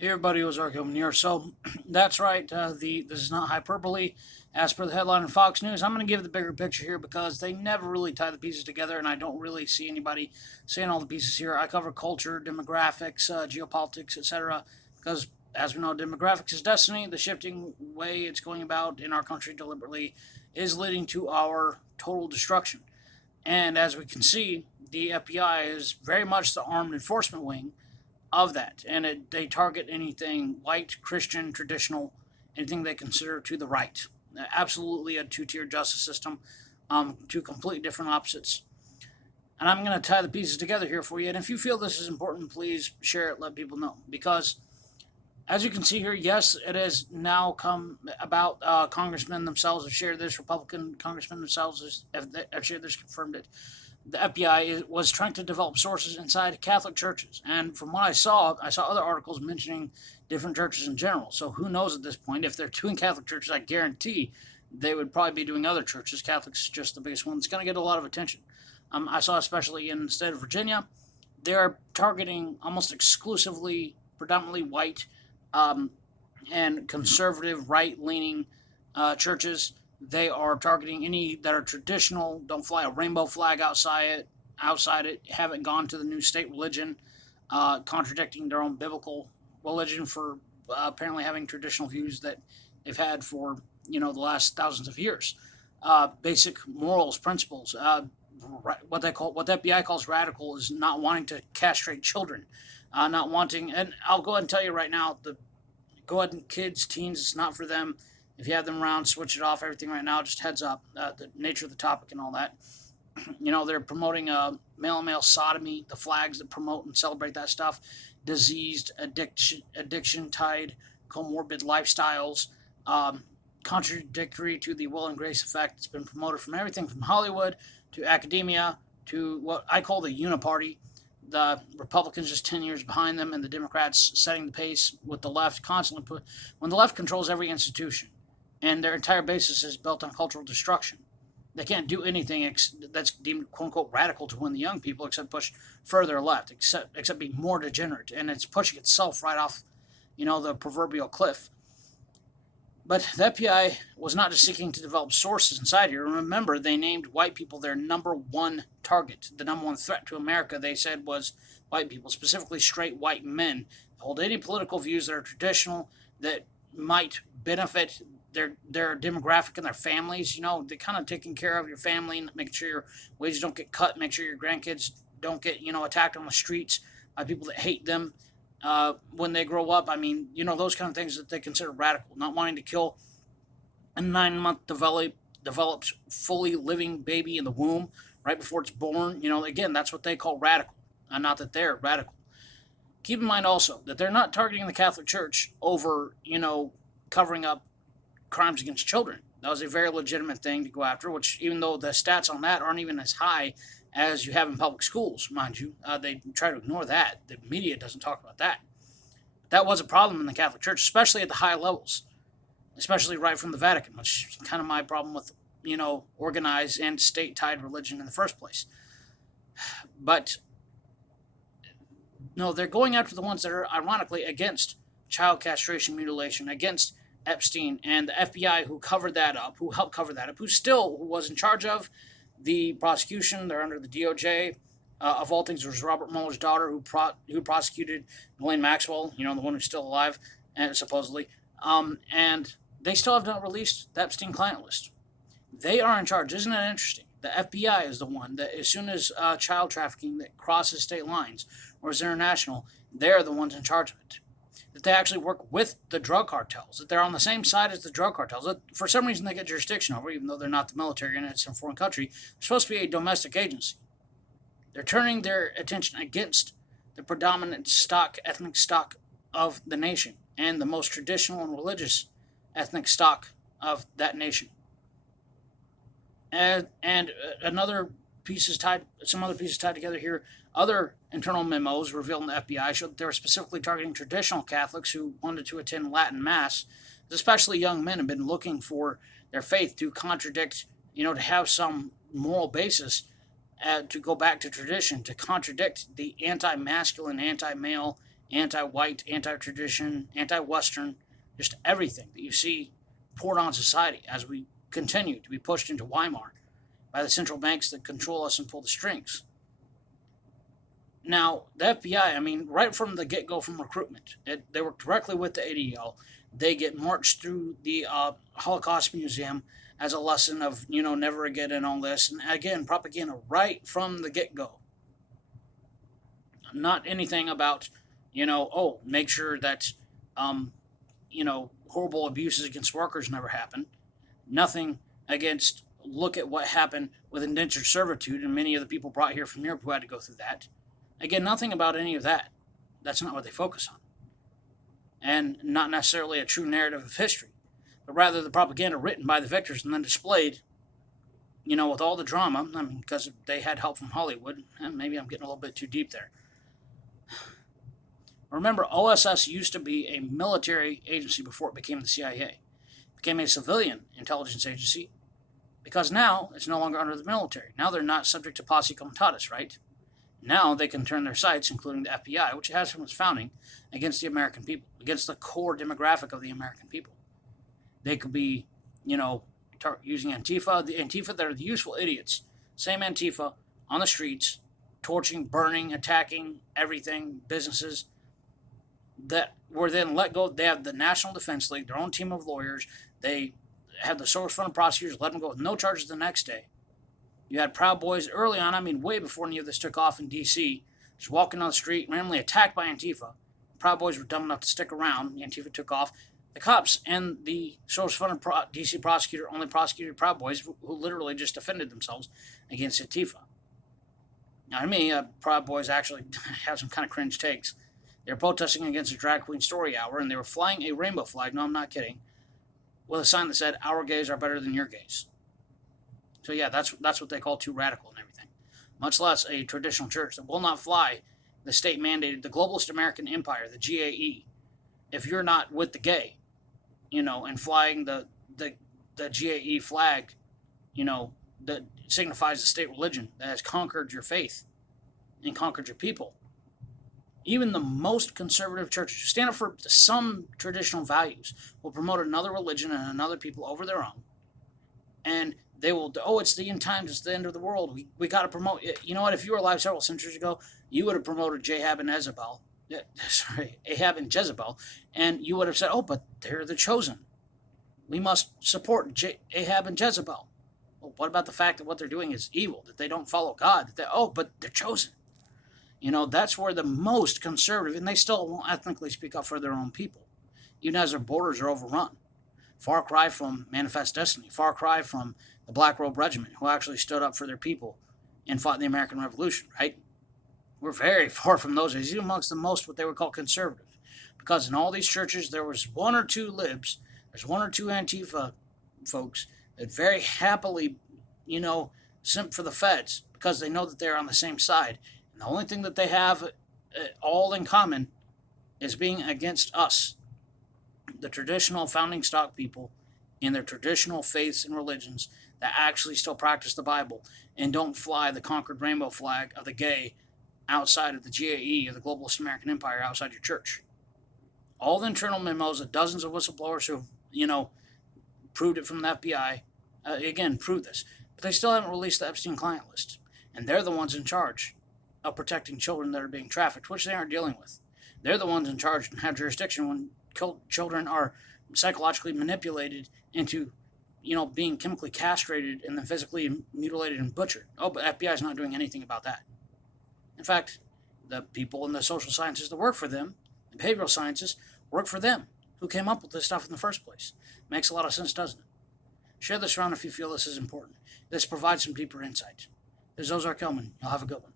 Hey everybody, it was Arkham here. So that's right. This is not hyperbole. As per the headline in Fox News, I'm going to give the bigger picture here because they never really tie the pieces together, and I don't really see anybody saying all the pieces here. I cover culture, demographics, geopolitics, etc. Because as we know, demographics is destiny. The shifting way it's going about in our country deliberately is leading to our total destruction. And as we can see, the FBI is very much the armed enforcement wing of that, and they target anything white, Christian, traditional, anything they consider to the right. Absolutely a two-tier justice system, two completely different opposites. And I'm going to tie the pieces together here for you. And if you feel this is important, please share it, let people know. Because as you can see here, yes, it has now come about. Congressmen themselves have shared this. Republican congressmen themselves have shared this, confirmed it. The FBI was trying to develop sources inside Catholic churches. And from what I saw other articles mentioning different churches in general. So who knows at this point? If they're doing Catholic churches, I guarantee they would probably be doing other churches. Catholics is just the biggest one. It's going to get a lot of attention. I saw, especially in the state of Virginia, they're targeting almost exclusively predominantly white um, and conservative, right-leaning churches. They are targeting any that are traditional, don't fly a rainbow flag outside it, haven't gone to the new state religion, contradicting their own biblical religion for apparently having traditional views that they've had for the last thousands of years. Basic morals, principles. What the FBI calls radical is not wanting to castrate children, not wanting. And I'll go ahead and tell you right now, the go ahead and kids, teens, it's not for them. If you have them around, switch it off. Everything right now, just heads up. The nature of the topic and all that. They're promoting male-on-male sodomy, the flags that promote and celebrate that stuff, diseased, addiction-tied, comorbid lifestyles, contradictory to the will and grace effect. It's been promoted from everything from Hollywood to academia to what I call the uniparty. The Republicans just 10 years behind them, and the Democrats setting the pace with the left constantly. When the left controls every institution, and their entire basis is built on cultural destruction, they can't do anything that's deemed "quote unquote" radical to win the young people, except push further left, except be more degenerate, and it's pushing itself right off, the proverbial cliff. But the FBI was not just seeking to develop sources inside here. Remember, they named white people their number one target. The number one threat to America, they said, was white people, specifically straight white men. Hold any political views that are traditional, that might benefit their demographic and their families. They're kind of taking care of your family, making sure your wages don't get cut, make sure your grandkids don't get attacked on the streets by people that hate them when they grow up. I mean, those kind of things that they consider radical. Not wanting to kill a 9-month developed fully living baby in the womb right before it's born. Again, that's what they call radical. Not that they're radical. Keep in mind also that they're not targeting the Catholic Church over, covering up crimes against children. That was a very legitimate thing to go after, which, even though the stats on that aren't even as high as you have in public schools, mind you, they try to ignore that. The media doesn't talk about that. That was a problem in the Catholic Church, especially at the high levels, especially right from the Vatican, which is kind of my problem with, organized and state-tied religion in the first place. But no, they're going after the ones that are ironically against child castration, mutilation, against Epstein and the FBI, who covered that up, who helped cover that up, who was in charge of the prosecution. They're under the DOJ. Of all things, was Robert Mueller's daughter who prosecuted Ghislaine Maxwell, the one who's still alive, and supposedly. And they still have not released the Epstein client list. They are in charge. Isn't that interesting? The FBI is the one that, as soon as child trafficking that crosses state lines or is international, they're the ones in charge of it. That they actually work with the drug cartels, that they're on the same side as the drug cartels. That for some reason they get jurisdiction over, even though they're not the military and it's a foreign country. They're supposed to be a domestic agency. They're turning their attention against the predominant ethnic stock of the nation and the most traditional and religious ethnic stock of that nation. And some other pieces tied together here. Other internal memos revealed in the FBI showed that they were specifically targeting traditional Catholics who wanted to attend Latin Mass. Especially young men have been looking for their faith to contradict, to have some moral basis, to go back to tradition, to contradict the anti-masculine, anti-male, anti-white, anti-tradition, anti-Western, just everything that you see poured on society as we continue to be pushed into Weimar by the central banks that control us and pull the strings. Now, the FBI, I mean, right from the get go from recruitment, they work directly with the ADL. They get marched through the Holocaust Museum as a lesson of, never again and all this. And again, propaganda right from the get go. Not anything about, make sure that, horrible abuses against workers never happen. Nothing against, look at what happened with indentured servitude and many of the people brought here from Europe who had to go through that. Again, nothing about any of that. That's not what they focus on. And not necessarily a true narrative of history, but rather the propaganda written by the victors and then displayed, with all the drama. I mean, because they had help from Hollywood. And maybe I'm getting a little bit too deep there. Remember, OSS used to be a military agency before it became the CIA. It became a civilian intelligence agency because now it's no longer under the military. Now they're not subject to posse comitatus, right? Now they can turn their sights, including the FBI, which it has from its founding, against the American people, against the core demographic of the American people. They could be, using Antifa. The Antifa that are the useful idiots. Same Antifa on the streets, torching, burning, attacking everything, businesses that were then let go. They have the National Defense League, their own team of lawyers. They had the source fund of prosecutors, let them go with no charges the next day. You had Proud Boys early on, I mean, way before any of this took off in D.C., just walking on the street, randomly attacked by Antifa. Proud Boys were dumb enough to stick around. The Antifa took off. The cops and the source-funded D.C. prosecutor only prosecuted Proud Boys who literally just defended themselves against Antifa. Now, to me, Proud Boys actually have some kind of cringe takes. They were protesting against a drag queen story hour, and they were flying a rainbow flag, no, I'm not kidding, with a sign that said, "Our gays are better than your gays." So yeah, that's what they call too radical and everything. Much less a traditional church that will not fly the state-mandated, the globalist American empire, the GAE. If you're not with the gay, and flying the GAE flag, that signifies the state religion that has conquered your faith and conquered your people. Even the most conservative churches who stand up for some traditional values will promote another religion and another people over their own. And they will, it's the end times, it's the end of the world. We got to promote it. You know what? If you were alive several centuries ago, you would have promoted Ahab and Jezebel. Ahab and Jezebel. And you would have said, but they're the chosen. We must support Ahab and Jezebel. Well, what about the fact that what they're doing is evil, that they don't follow God? But they're chosen. That's where the most conservative, and they still won't ethnically speak up for their own people, even as their borders are overrun. Far cry from Manifest Destiny, far cry from the Black Robe Regiment, who actually stood up for their people and fought in the American Revolution, right? We're very far from those days, even amongst the most what they would call conservative. Because in all these churches, there was one or two libs, there's one or two Antifa folks that very happily, simp for the feds because they know that they're on the same side. And the only thing that they have all in common is being against us, the traditional founding stock people in their traditional faiths and religions that actually still practice the Bible and don't fly the conquered rainbow flag of the gay outside of the GAE or the globalist American empire outside your church. All the internal memos of dozens of whistleblowers who have, proved it from the FBI, prove this. But they still haven't released the Epstein client list. And they're the ones in charge of protecting children that are being trafficked, which they aren't dealing with. They're the ones in charge and have jurisdiction when children are psychologically manipulated into, being chemically castrated and then physically mutilated and butchered. But FBI is not doing anything about that. In fact, the people in the social sciences that work for them, the behavioral sciences, work for them. Who came up with this stuff in the first place? Makes a lot of sense, doesn't it? Share this around if you feel this is important. This provides some deeper insight. This is Ozark Hillman. Y'all have a good one.